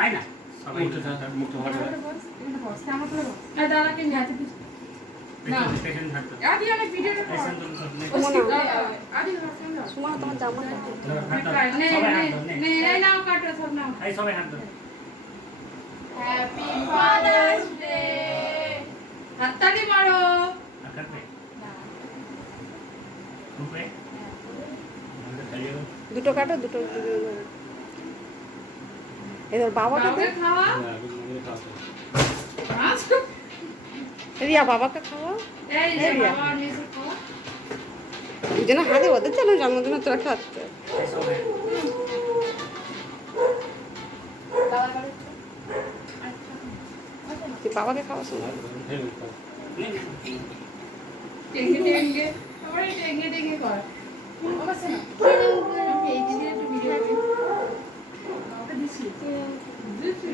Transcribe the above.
হয় না সবাই মুখটা থাক, মুখটা ভালো করে। দাদাকে নিয়ে আসতে না। পেশেন্ট থাকতো আদি অনেক ভিডিওটা কর পেশেন্ট তো সব নেই আদি হাসেন দাও সুমা তোমার জামা হাত দাও, নে সবাই নে হাত দাও, নে। নে এই নাও কাটো সব নাও এই সবাই হাত দাও হ্যাপি ফাদার্স ডে হাততালি মারো আর কাটবে উপরে আমাদের খাইয়ে দাও দুটো কাটো দুটো এবার বাবাকে দে বাবাকে খাওয়া হ্যাঁ, আমি মনে খাওয়া আচ্ছা রিয়া বাবাকে খাওয়া এই যে এই রিয়া। বাবা নিয়ে খাওয়া দুজনে হাতে ওদের জন্য জন্মদিনে তোরা খাচ্ছে এই সবাই তুই বাবাকে খাওয়া শোনা টেঙ্গে টেঙ্গে আবার টেঙ্গে টেঙ্গে কর অবশ্য না এই দিকে একটু ভিডিও করি বাবাকে দিছি দিছি